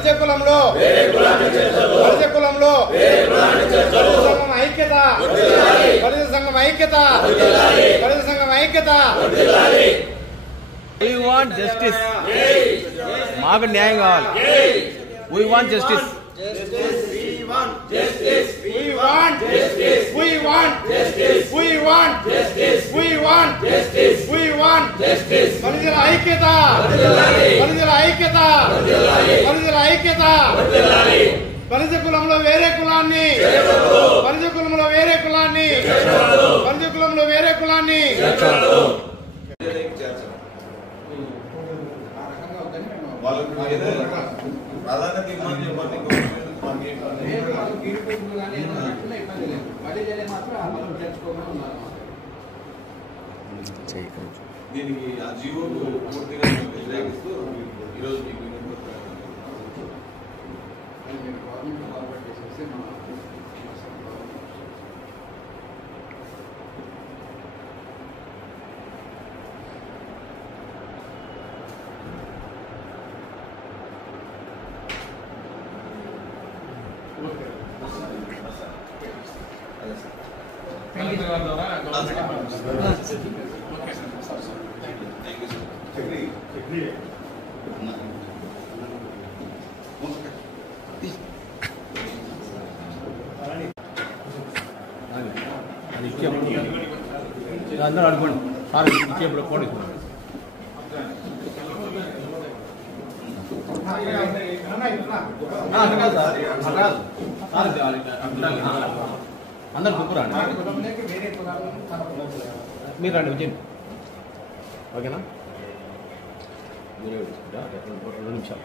బలిజ కులంలో సంఘం ఐక్యత, బలిజ సంఘం ఐక్యత, బలిజ సంఘం ఐక్యత. We want justice. మాకు న్యాయం కావాలి. We want justice. We want justice. We want justice. We want justice. We want justice. We want justice. We want justice. బలిజల ఐక్యత, బలిజల ఐక్యత, బలిజల ఐక్యత. బలిజ కులంలో వేరే కులాన్ని, బలిజ కులంలో వేరే కులాన్ని, బలిజ కులంలో వేరే కులాన్ని ప్రాధాన్యత ఇవ్వమని చెప్పండి. దీనికి ఆ జీవో పూర్తిగా వ్యతిరేకిస్తూ ఈరోజు మీకు అందరూ అనుకోండి సార్ ఇచ్చేప్పుడు పోండి. అందరు కుక్కురా మీరు రండి విజయ్. ఓకేనా? 2 నిమిషాలు.